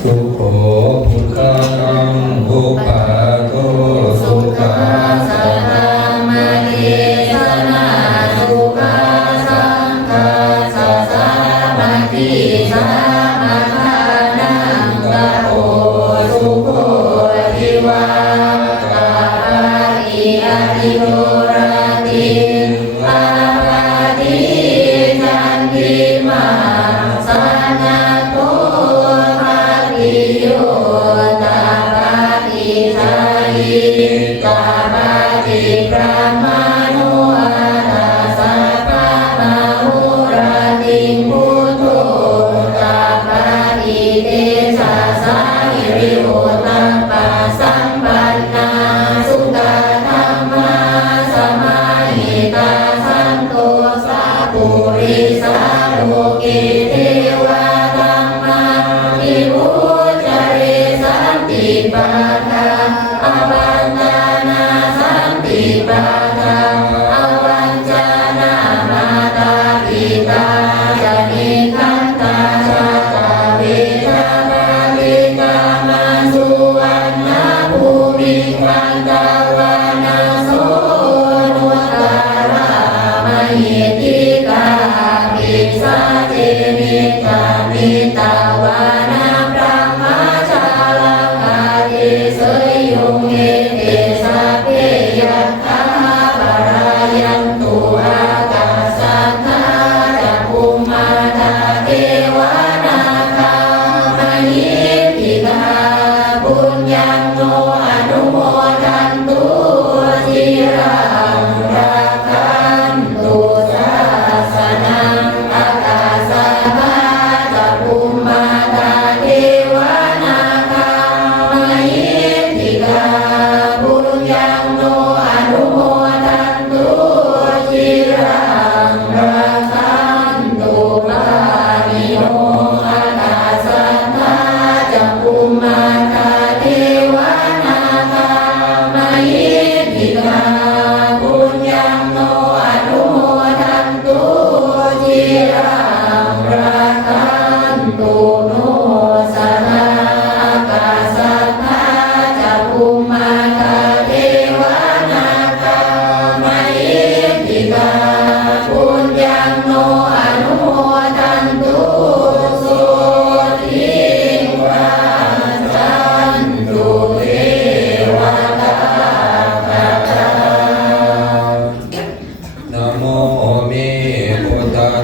สุโขภุคะ Amen.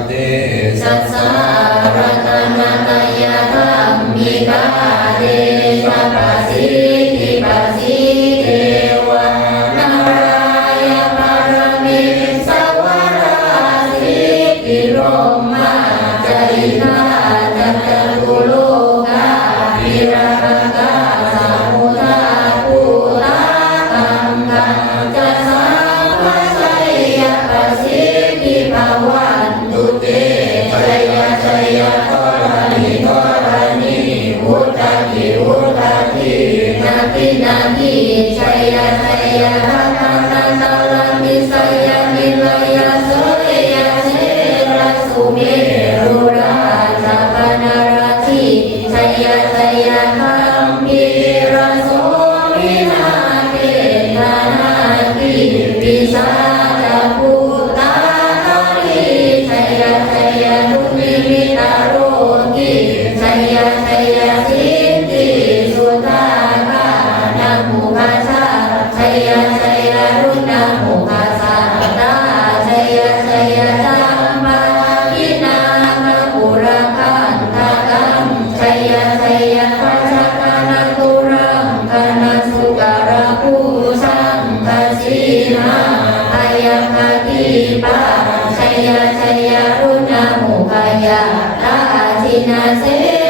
เตสัสสารนันตยธรรมิกาเต ยารุณามุายาตาทินาเส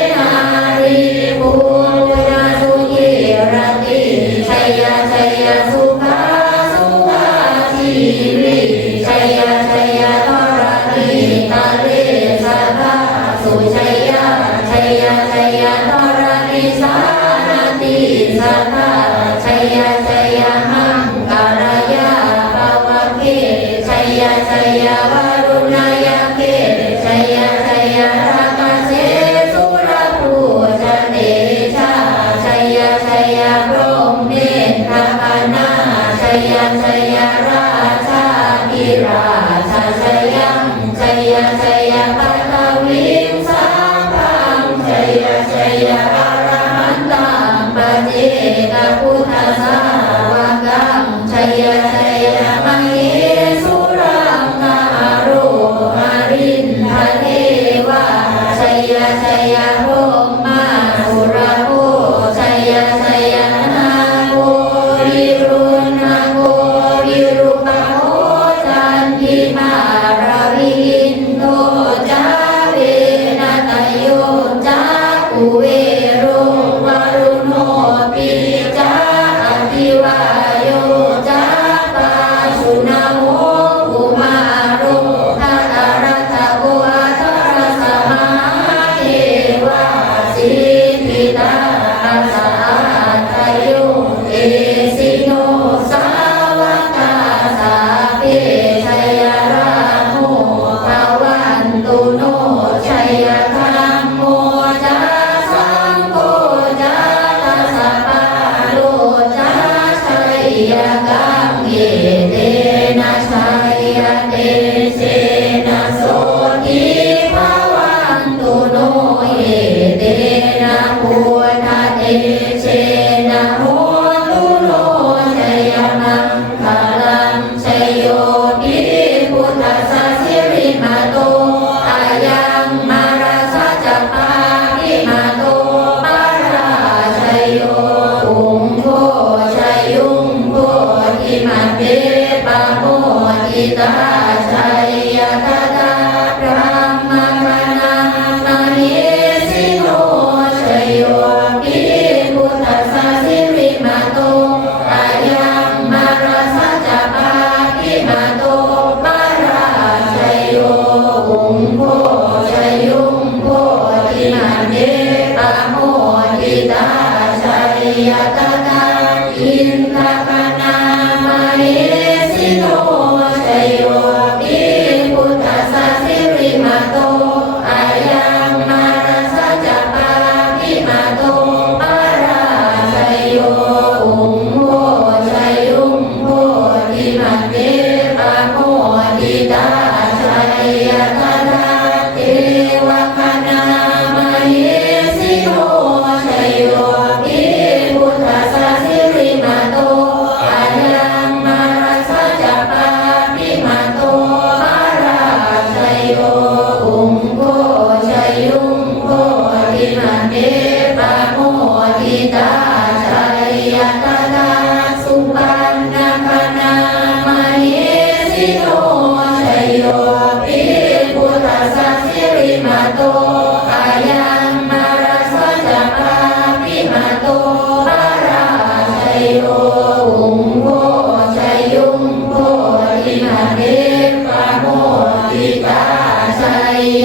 น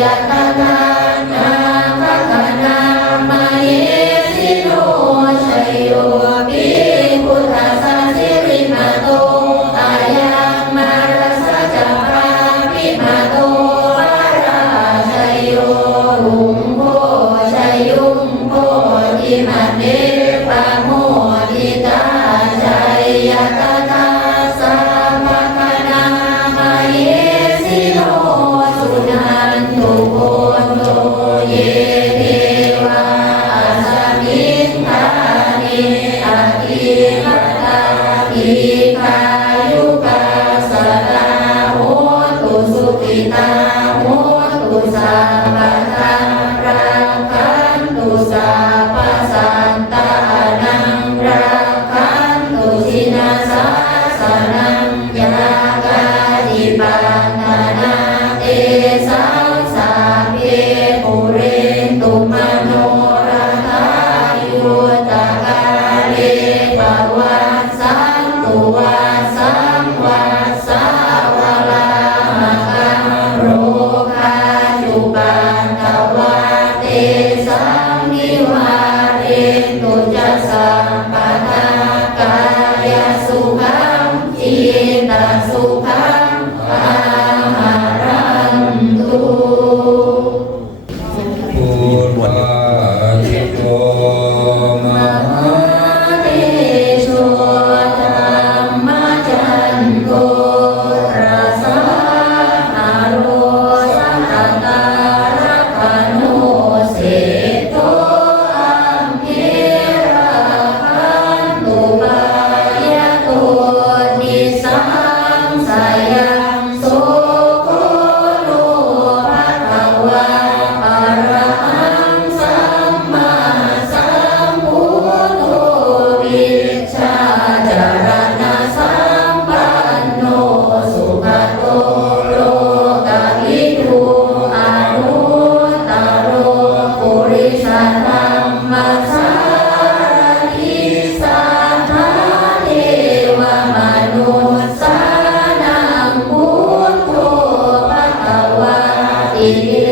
día Ele